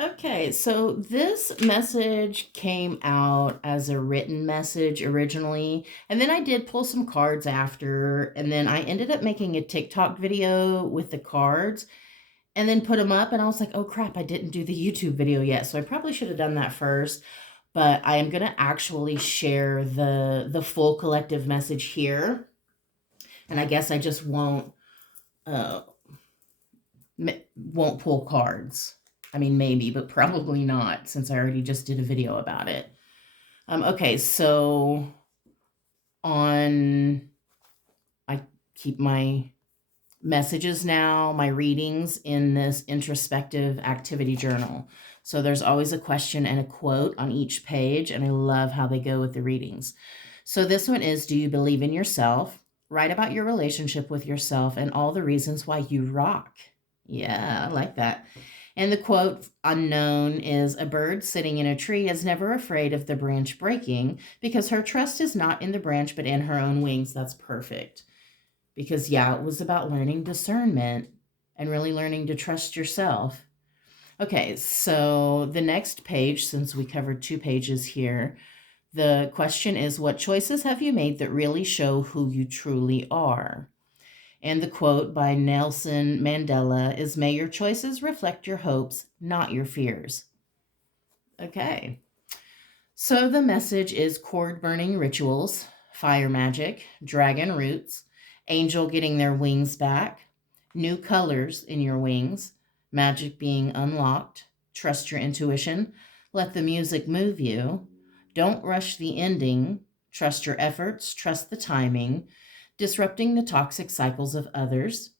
Okay, so this message came out as a written message originally, and then I did pull some cards after, and then I ended up making a TikTok video with the cards and then put them up, and I was like, "Oh crap, I didn't do the YouTube video yet." So I probably should have done that first, but I am going to actually share the full collective message here, and I guess I just uh won't pull cards. I mean, maybe, but probably not since I already just did a video about it. Okay, so on, I keep my messages now, my readings in this introspective activity journal. So there's always a question and a quote on each page, and I love how they go with the readings. So this one is, do you believe in yourself? Write about your relationship with yourself and all the reasons why you rock. Yeah, I like that. And the quote unknown is, a bird sitting in a tree is never afraid of the branch breaking because her trust is not in the branch but in her own wings. That's perfect. Because, yeah, it was about learning discernment and really learning to trust yourself. Okay, so the next page, since we covered 2 pages here, the question is, what choices have you made that really show who you truly are? And the quote by Nelson Mandela is, may your choices reflect your hopes, not your fears. Okay, so the message is cord burning rituals, fire magic, dragon roots, angel getting their wings back, new colors in your wings, magic being unlocked, trust your intuition, let the music move you, don't rush the ending, trust your efforts, trust the timing, disrupting the toxic cycles of others,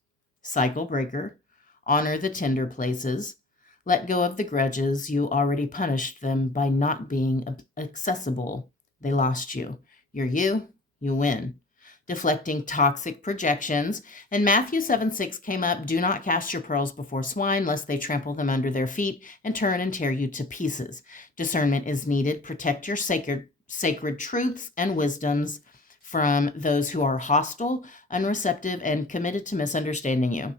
cycle breaker, honor the tender places, let go of the grudges. You already punished them by not being accessible. They lost you. You're you, you win. Deflecting toxic projections. And Matthew 7:6 came up, do not cast your pearls before swine, lest they trample them under their feet and turn and tear you to pieces. Discernment is needed. Protect your sacred truths and wisdoms from those who are hostile, unreceptive, and committed to misunderstanding you.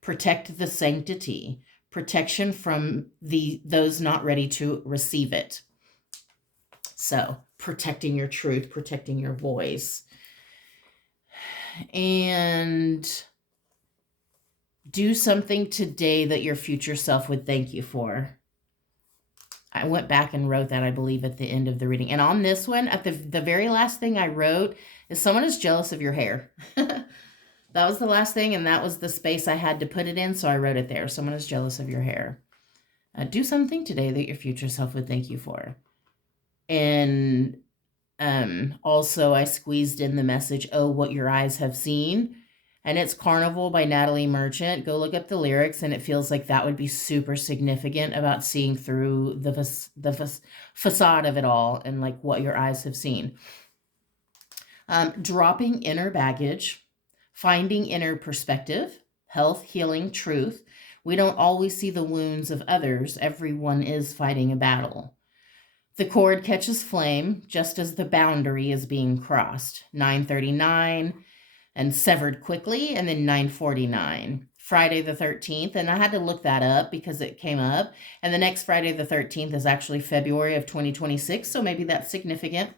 Protect the sanctity, protection from those not ready to receive it. So, protecting your truth, protecting your voice. And do something today that your future self would thank you for. I went back and wrote that, I believe, at the end of the reading. And on this one, at the very last thing I wrote is, someone is jealous of your hair. That was the last thing, and that was the space I had to put it in, so I wrote it there. Someone is jealous of your hair. Do something today that your future self would thank you for. And also, I squeezed in the message, oh, what your eyes have seen. And it's Carnival by Natalie Merchant. Go look up the lyrics, and it feels like that would be super significant about seeing through the facade of it all and like what your eyes have seen. Dropping inner baggage, finding inner perspective, health, healing, truth. We don't always see the wounds of others. Everyone is fighting a battle. The cord catches flame just as the boundary is being crossed. 9:39 and severed quickly, and then 9:49. Friday the 13th, and I had to look that up because it came up. And the next Friday the 13th is actually February of 2026, so maybe that's significant.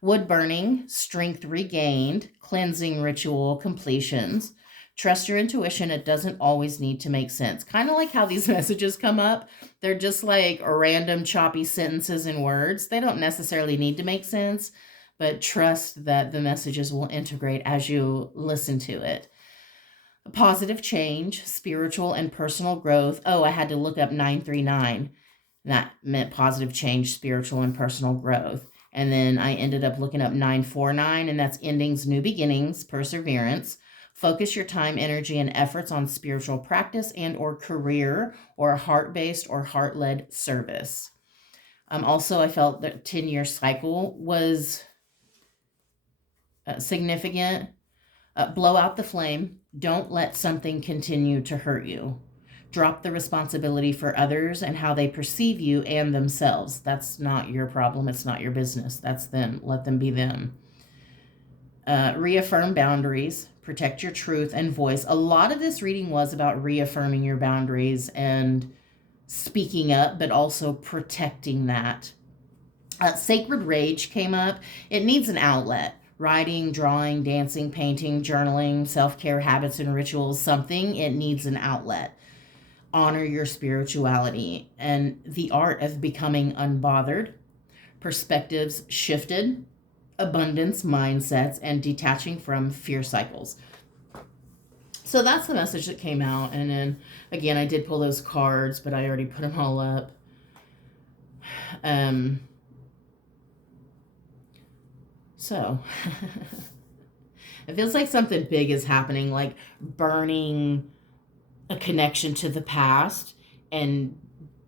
Wood burning, strength regained, cleansing ritual completions. Trust your intuition. It doesn't always need to make sense. Kind of like how these messages come up. They're just like random choppy sentences and words. They don't necessarily need to make sense, but trust that the messages will integrate as you listen to it. A positive change, spiritual and personal growth. Oh, I had to look up 939. That meant positive change, spiritual and personal growth. And then I ended up looking up 949, and that's endings, new beginnings, perseverance. Focus your time, energy, and efforts on spiritual practice and or career or heart-based or heart-led service. Also, I felt that 10-year cycle was significant. Blow out the flame. Don't let something continue to hurt you. Drop the responsibility for others and how they perceive you and themselves. That's not your problem. It's not your business. That's them. Let them be them. Reaffirm boundaries. Protect your truth and voice. A lot of this reading was about reaffirming your boundaries and speaking up, but also protecting that. Sacred rage came up. It needs an outlet. Writing, drawing, dancing, painting, journaling, self-care habits and rituals, something, it needs an outlet. Honor your spirituality and the art of becoming unbothered, perspectives shifted, abundance mindsets, and detaching from fear cycles. So that's the message that came out. And then again, I did pull those cards, but I already put them all up. So it feels like something big is happening, like burning a connection to the past and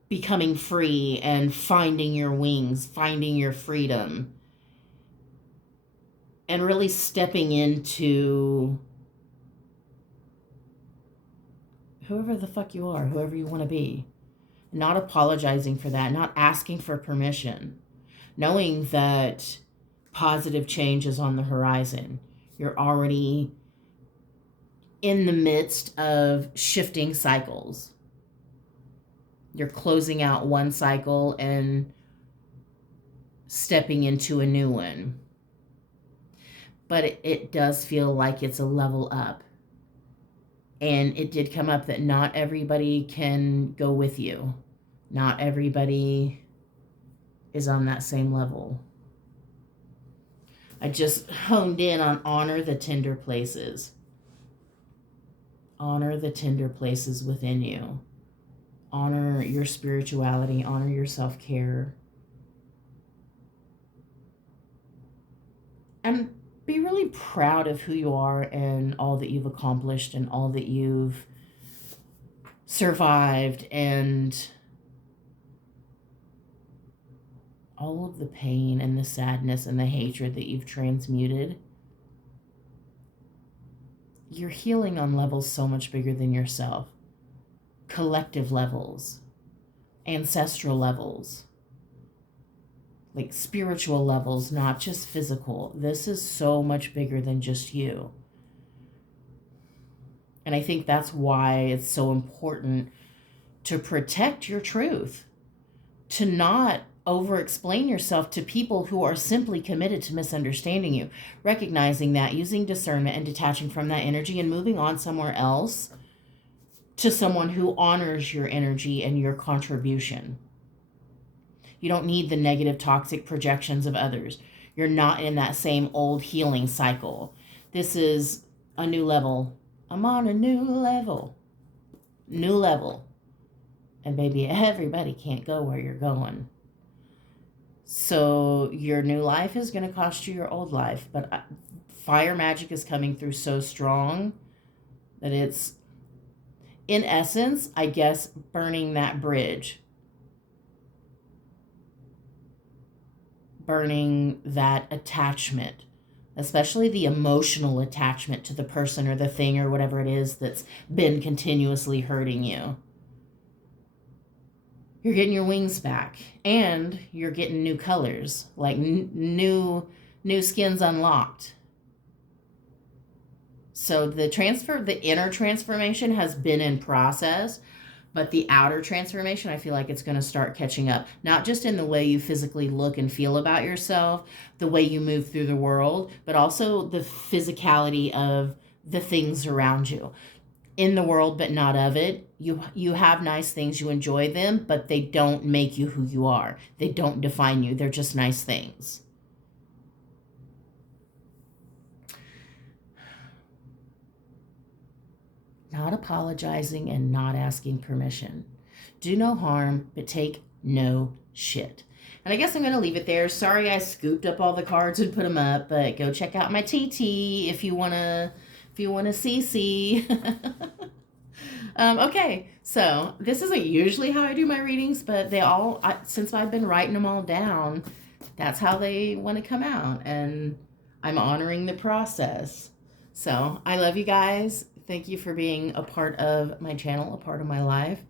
becoming free and finding your wings, finding your freedom, and really stepping into whoever the fuck you are, whoever you want to be. Not apologizing for that, not asking for permission, knowing that positive change is on the horizon. You're already in the midst of shifting cycles. You're closing out one cycle and stepping into a new one. But it does feel like it's a level up. And it did come up that not everybody can go with you. Not everybody is on that same level. I just honed in on honor the tender places. Honor the tender places within you. Honor your spirituality. Honor your self-care. And be really proud of who you are and all that you've accomplished and all that you've survived and all of the pain and the sadness and the hatred that you've transmuted. You're healing on levels so much bigger than yourself. Collective levels, ancestral levels, like spiritual levels, not just physical. This is so much bigger than just you. And I think that's why it's so important to protect your truth, to not over-explain yourself to people who are simply committed to misunderstanding you, recognizing that, using discernment and detaching from that energy and moving on somewhere else to someone who honors your energy and your contribution. You don't need the negative, toxic projections of others. You're not in that same old healing cycle. This is a new level. I'm on a new level. New level. And baby, everybody can't go where you're going. So your new life is going to cost you your old life. But fire magic is coming through so strong that it's, in essence, I guess, burning that bridge. Burning that attachment, especially the emotional attachment to the person or the thing or whatever it is that's been continuously hurting you. You're getting your wings back and you're getting new colors, like new skins unlocked. So the inner transformation has been in process, but the outer transformation, I feel like it's going to start catching up, not just in the way you physically look and feel about yourself, the way you move through the world, but also the physicality of the things around you. In the world, but not of it. You have nice things, you enjoy them, but they don't make you who you are. They don't define you. They're just nice things. Not apologizing and not asking permission. Do no harm, but take no shit. And I guess I'm going to leave it there. Sorry I scooped up all the cards and put them up, but go check out my TT if you want to see. Okay, so this isn't usually how I do my readings, but since I've been writing them all down, that's how they want to come out, and I'm honoring the process. So I love you guys. Thank you for being a part of my channel, a part of my life.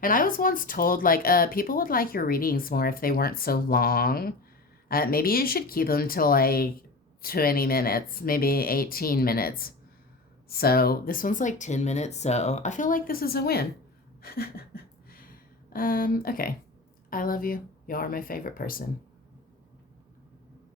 And I was once told, like, people would like your readings more if they weren't so long. Maybe you should keep them to like 20 minutes, maybe 18 minutes. So this one's like 10 minutes, so I feel like this is a win. Okay. I love you. You are my favorite person.